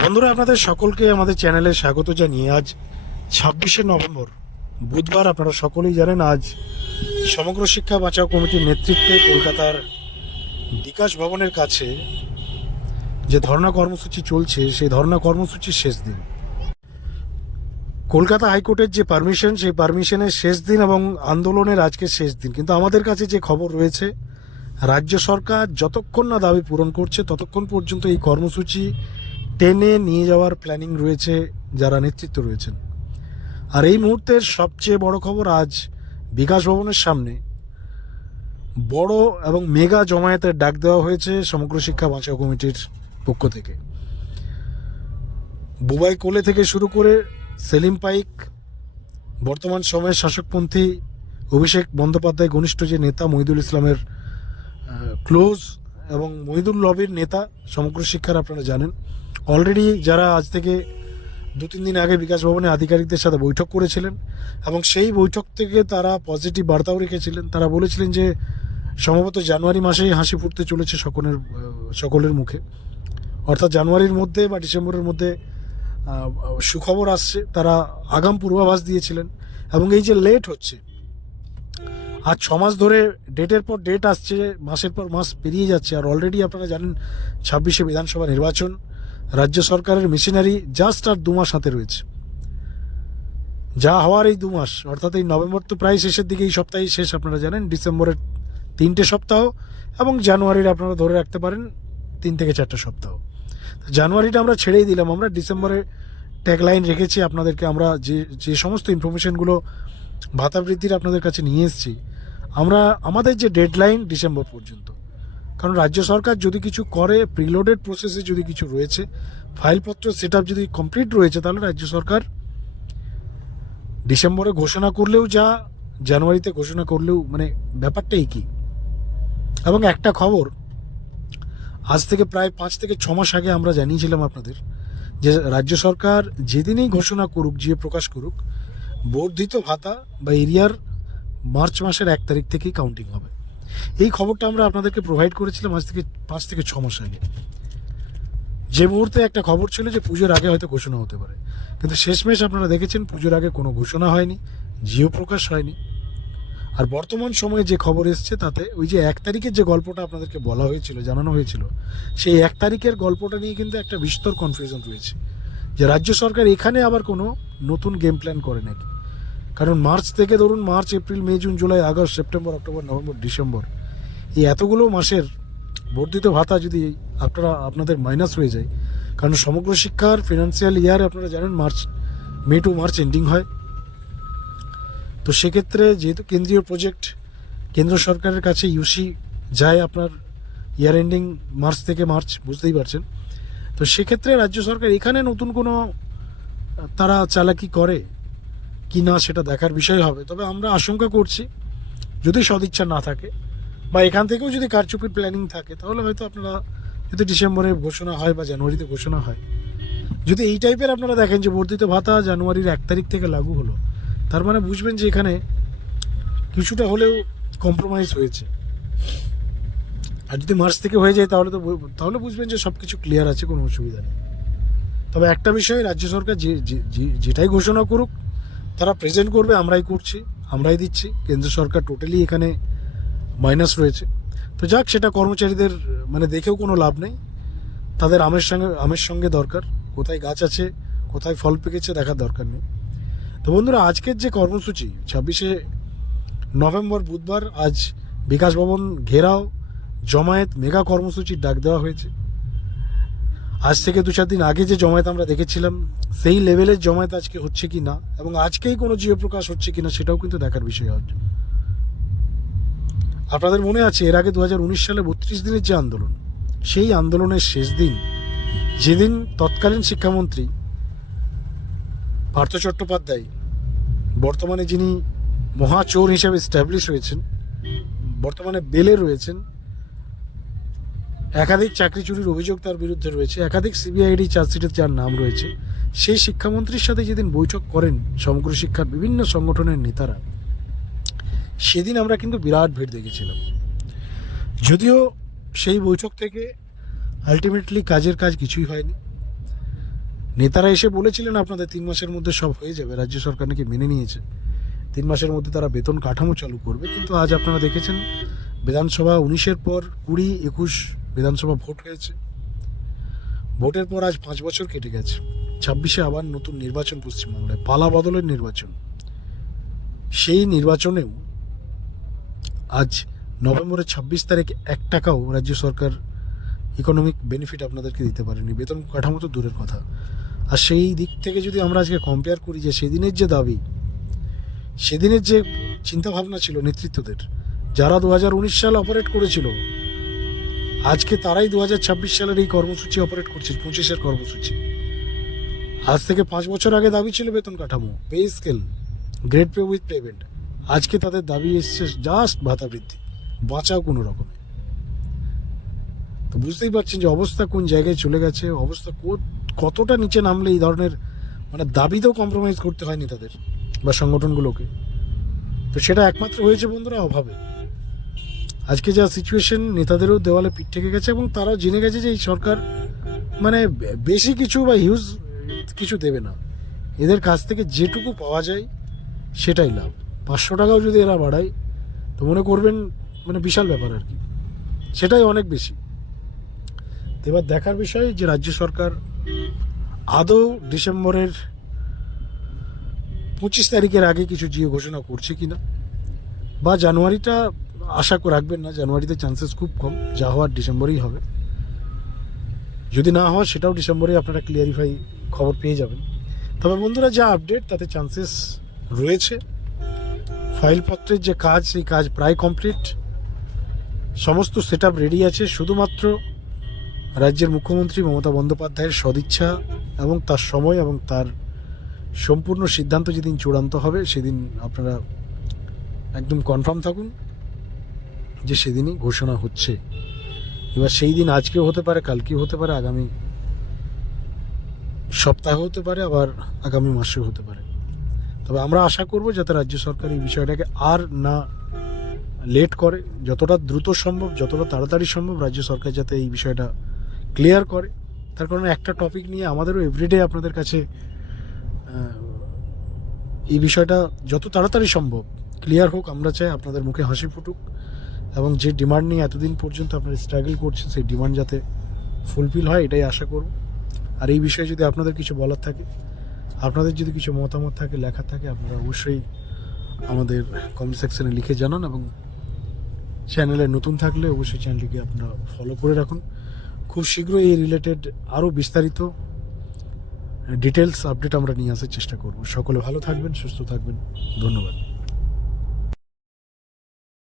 বন্ধুরা, আপনাদের সকলকে আমাদের চ্যানেলে স্বাগত জানিয়ে আজ ছাব্বিশে নভেম্বর, বুধবার আপনারা সকলেই জানেন, আজ সমগ্র শিক্ষা বাঁচাও কমিটির নেতৃত্বে কলকাতার বিকাশ ভবনের কাছে যে ধর্ণা কর্মসূচি চলছে, সেই ধর্ণা কর্মসূচির শেষ দিন। কলকাতা হাইকোর্টের যে পারমিশন, সেই পারমিশনের শেষ দিন এবং আন্দোলনের আজকে শেষ দিন। কিন্তু আমাদের কাছে যে খবর রয়েছে, রাজ্য সরকার যতক্ষণ না দাবি পূরণ করছে, ততক্ষণ পর্যন্ত এই কর্মসূচি টেনে নিয়ে যাওয়ার প্ল্যানিং রয়েছে, যারা নেতৃত্ব রয়েছেন। আর এই মুহূর্তের সবচেয়ে বড় খবর আজ বিকাশ ভবনের সামনে। বড় এবং মেগা জমায়েতের ডাক দেওয়া হয়েছে সমগ্র শিক্ষা বাঁচাও কমিটির পক্ষ থেকে। বুবাই কোলে থেকে শুরু করে সেলিম পাইক, বর্তমান সময়ের শাসকপন্থী অভিষেক বন্দ্যোপাধ্যায়, ঘনিষ্ঠ যে নেতা মহিদুল ইসলামের ক্লোজ এবং মহিদুল লবির নেতা, সমগ্র শিক্ষার আপনারা জানেন। অলরেডি যারা আজ থেকে দু তিন দিন আগে বিকাশ ভবনে আধিকারিকদের সাথে বৈঠক করেছিলেন এবং সেই বৈঠক থেকে তারা পজিটিভ বার্তাও রেখেছিলেন। তারা বলেছিলেন যে, সম্ভবত জানুয়ারি মাসেই হাসি ফুটতে চলেছে সকলের সকলের মুখে। অর্থাৎ জানুয়ারির মধ্যে বা ডিসেম্বরের মধ্যে সুখবর আসছে। তারা আগাম পূর্বাভাস দিয়েছিলেন এবং এই যে লেট হচ্ছে আর ছ মাস ধরে ডেটের পর ডেট আসছে, মাসের পর মাস পেরিয়ে যাচ্ছে। আর অলরেডি আপনারা জানেন, ছাব্বিশে বিধানসভা নির্বাচন। রাজ্য সরকারের মেশিনারি জাস্ট আর দু মাস হাতে রয়েছে। যা হওয়ার এই দু মাস অর্থাৎ এই নভেম্বর তো প্রায় শেষের দিকে, এই সপ্তাহেই শেষ আপনারা জানেন, ডিসেম্বরের তিনটে সপ্তাহ এবং জানুয়ারির আপনারা ধরে রাখতে পারেন তিন থেকে চারটে সপ্তাহ। জানুয়ারিটা আমরা ছেড়েই দিলাম, আমরা ডিসেম্বরে ট্যাগলাইন রেখেছি আপনাদেরকে, আমরা যে যে সমস্ত ইনফরমেশনগুলো ভাতা বৃদ্ধির আপনাদের কাছে নিয়ে এসেছি, আমরা, আমাদের যে ডেডলাইন ডিসেম্বর পর্যন্ত কারণ রাজ্য সরকার যদি কিছু করে প্রিলোডেড প্রসেসে যদি কিছু রয়েছে ফাইলপত্র সেট যদি কমপ্লিট রয়েছে, তাহলে রাজ্য সরকার ডিসেম্বরে ঘোষণা করলেও যা, জানুয়ারিতে ঘোষণা করলেও মানে ব্যাপারটাই কি? এবং একটা খবর, আজ থেকে প্রায় পাঁচ থেকে ছ মাস আগে আমরা জানিয়েছিলাম আপনাদের যে রাজ্য সরকার যেদিনই ঘোষণা করুক, যে প্রকাশ করুক, বর্ধিত ভাতা বা এরিয়ার মার্চ মাসের এক তারিখ থেকেই কাউন্টিং হবে। এই খবরটা আমরা আপনাদেরকে প্রোভাইড করেছিলাম আজ থেকে পাঁচ থেকে ছ মাস আগে। যে মুহূর্তে একটা খবর ছিল যে পুজোর আগে হয়তো ঘোষণা হতে পারে। কিন্তু শেষমেশ আপনারা দেখেছেন পুজোর আগে কোনো ঘোষণা হয়নি, জিও প্রকাশ হয়নি। আর বর্তমান সময়ে যে খবর এসছে তাতে ওই যে এক তারিখের যে গল্পটা আপনাদেরকে বলা হয়েছিল, জানানো হয়েছিল, সেই এক তারিখের গল্পটা নিয়ে কিন্তু একটা বিস্তর কনফিউশন রয়েছে যে রাজ্য সরকার এখানে আবার কোনো নতুন গেম প্ল্যান করে নাকি? কারণ মার্চ থেকে ধরুন March, April, May, June, July, August, September, October, November, December, এই এতগুলো মাসের বর্ধিত ভাতা যদি আপনারা, আপনাদের মাইনাস হয়ে যায়, কারণ সমগ্র শিক্ষার ফিনান্সিয়াল ইয়ার আপনারা জানেন March, May to March ending হয়। তো সেক্ষেত্রে যেহেতু কেন্দ্রীয় প্রজেক্ট কেন্দ্র সরকারের কাছে ইউসি যায় আপনার ইয়ার এন্ডিং মার্চ থেকে মার্চ, বুঝতেই পারছেন। তো সেক্ষেত্রে রাজ্য সরকার এখানে নতুন কোনো, তারা চালাকি করে কি না সেটা দেখার বিষয় হবে। তবে আমরা আশঙ্কা করছি, যদি সদিচ্ছা না থাকে বা এখান থেকেও যদি কারচুপির প্ল্যানিং থাকে, তাহলে হয়তো আপনারা যদি ডিসেম্বরে ঘোষণা হয় বা জানুয়ারিতে ঘোষণা হয়, যদি এই টাইপের আপনারা দেখেন যে বর্ধিত ভাতা জানুয়ারির এক তারিখ থেকে লাগু হলো, তার মানে বুঝবেন যে এখানে কিছুটা হলেও কম্প্রোমাইজ হয়েছে। আর যদি মার্চ থেকে হয়ে যায়, তাহলে তো তাহলে বুঝবেন যে সব কিছু ক্লিয়ার আছে, কোনো অসুবিধা নেই। তবে একটা বিষয় রাজ্য সরকার যে- যেটাই ঘোষণা করুক তারা প্রেজেন্ট করবে, আমরাই করছি, আমরাই দিচ্ছি। কেন্দ্র সরকার টোটালি এখানে মাইনাস রয়েছে। তো যাক, সেটা কর্মচারীদের মানে দেখেও কোনো লাভ নেই। তাদের আমের সঙ্গে আমের সঙ্গে দরকার। কোথায় গাছ আছে, কোথায় ফল পেকেছে দেখার দরকার নেই। তো বন্ধুরা, আজকের যে কর্মসূচি, ছাব্বিশে নভেম্বর বুধবার, আজ বিকাশ ভবন ঘেরাও, জমায়েত, মেগা কর্মসূচির ডাক দেওয়া হয়েছে। আজ থেকে দু চার দিন আগে যে জমায়েত আমরা দেখেছিলাম, সেই লেভেলের জমায়েত আজকে হচ্ছে কি না, এবং আজকেই কোনো জিও প্রকাশ হচ্ছে কি না সেটাও কিন্তু দেখার বিষয় হচ্ছে আপনাদের মনে আছে, এর আগে দু হাজার উনিশ সালে বত্রিশ দিনের যে আন্দোলন, সেই আন্দোলনের শেষ দিন, যেদিন তৎকালীন শিক্ষামন্ত্রী পার্থ চট্টোপাধ্যায়, বর্তমানে যিনি মহাচোর হিসেবে স্ট্যাবলিশ হয়েছেন বর্তমানে বেলে রয়েছেন একাধিক চাকরি চুরির অভিযোগ তার বিরুদ্ধে রয়েছে। একাধিক সিবিআইডি চার্জশিটে যার নাম রয়েছে। সেই শিক্ষামন্ত্রীর সাথে যেদিন বৈঠক করেন সমগ্র শিক্ষার বিভিন্ন সংগঠনের নেতারা, সেদিন আমরা কিন্তু বিরাট ভিড় দেখেছিলাম। যদিও সেই বৈঠক থেকে আলটিমেটলি কাজের কাজ কিছুই হয়নি। নেতারা এসে বলেছিলেন, আপনাদের তিন মাসের মধ্যে সব হয়ে যাবে। রাজ্য সরকার নাকি মেনে নিয়েছে। তিন মাসের মধ্যে তারা বেতন কাঠামো চালু করবে। কিন্তু আজ আপনারা দেখেছেন, বিধানসভা উনিশের পর কুড়ি, একুশ বিধানসভা ভোট হয়েছে। ভোটের পর আজ পাঁচ বছর কেটে গেছে। ছাব্বিশে আবার নতুন নির্বাচন পশ্চিমবাংলায়, পালা বদলের নির্বাচন। সেই নির্বাচনেও আজ নভেম্বরের ছাব্বিশ তারিখ এক টাকাও রাজ্য সরকার ইকোনমিক বেনিফিট আপনাদেরকে দিতে পারেনি। বেতন কাঠামো তো দূরের কথা। আর সেই দিক থেকে যদি আমরা আজকে কম্পেয়ার করি যে সেদিনের যে দাবি, সেদিনের যে চিন্তাভাবনা ছিল নেতৃত্বদের, যারা দু সালে অপারেট করেছিল আজকে তারাই দু সালের এই কর্মসূচি অপারেট করছে, পঁচিশের কর্মসূচি। আজ থেকে পাঁচ বছর আগে দাবি ছিল বেতন কাঠামো pay scale grade pay with payment আজকে তাদের দাবি এসছে জাস্ট ভাতা বৃদ্ধি, বাঁচাও কোনো রকমে। তো বুঝতেই পারছেন যে অবস্থা কোন জায়গায় চলে গেছে, অবস্থা কতটা নিচে নামলে এই ধরনের মানে দাবিতেও কম্প্রোমাইজ করতে হয়নি তাদের বা সংগঠনগুলোকে। তো সেটা একমাত্র হয়েছে বন্ধুরা অভাবে। আজকে যা সিচুয়েশন নেতাদেরও দেওয়ালে পিঠ থেকে গেছে এবং তারাও জেনে গেছে যে এই সরকার মানে বেশি কিছু বা হিউজ কিছু দেবে না। এদের কাছ থেকে যেটুকু পাওয়া যায়, সেটাই লাভ। পাঁচশো টাকাও যদি এরা বাড়ায়, তো মনে করবেন মানে বিশাল ব্যাপার আর কি। সেটাই অনেক বেশি। এবার দেখার বিষয় যে রাজ্য সরকার আদৌ ডিসেম্বরের পঁচিশ তারিখের আগে কিছু জিও ঘোষণা করছে কিনা, বা জানুয়ারিটা আশা রাখবেন না, জানুয়ারিতে চান্সেস খুব কম, যা হওয়ার ডিসেম্বরেই হবে। যদি না হয়, সেটাও ডিসেম্বরে আপনারা ক্লিয়ারিফাই খবর পেয়ে যাবেন। তবে বন্ধুরা, যা আপডেট তাতে চান্সেস রয়েছে। ফাইলপত্রের যে কাজ, সেই কাজ প্রায় কমপ্লিট সমস্ত সেট রেডি আছে, শুধুমাত্র রাজ্যের মুখ্যমন্ত্রী মমতা বন্দ্যোপাধ্যায়ের সদিচ্ছা এবং তার সময় এবং তার সম্পূর্ণ সিদ্ধান্ত যেদিন চূড়ান্ত হবে, সেদিন আপনারা একদম কনফার্ম থাকুন। যে সেদিনই ঘোষণা হচ্ছে। এবার সেই দিন আজকেও হতে পারে, কালকেও হতে পারে, আগামী সপ্তাহে হতে পারে, আবার আগামী মাসেও হতে পারে। তবে আমরা আশা করব যাতে রাজ্য সরকার এই বিষয়টাকে আর না লেট করে, যতটা দ্রুত সম্ভব, যতটা তাড়াতাড়ি সম্ভব রাজ্য সরকার যাতে এই বিষয়টা ক্লিয়ার করে। তার কারণে একটা টপিক নিয়ে আমাদেরও এভরিডে আপনাদের কাছে এই বিষয়টা যত তাড়াতাড়ি সম্ভব, ক্লিয়ার হোক, আমরা চাই আপনাদের মুখে হাসি ফুটুক। এবং যে ডিমান্ড নিয়ে এতদিন পর্যন্ত আপনারা স্ট্রাগল করছেন, সেই ডিমান্ড যাতে ফুলফিল হয়, এটাই আশা করব। আর এই বিষয়ে যদি আপনাদের কিছু বলার থাকে, আপনাদের যদি কিছু মতামত থাকে, লেখা থাকে, আপনারা অবশ্যই আমাদের কমেন্ট সেকশনে লিখে জানান এবং চ্যানেলে নতুন থাকলে অবশ্যই চ্যানেলটিকে আপনারা ফলো করে রাখুন। খুব শীঘ্রই এই রিলেটেড আরও বিস্তারিত ডিটেলস আপডেট আমরা নিয়ে আসার চেষ্টা করব। সকলে ভালো থাকবেন, সুস্থ থাকবেন। ধন্যবাদ।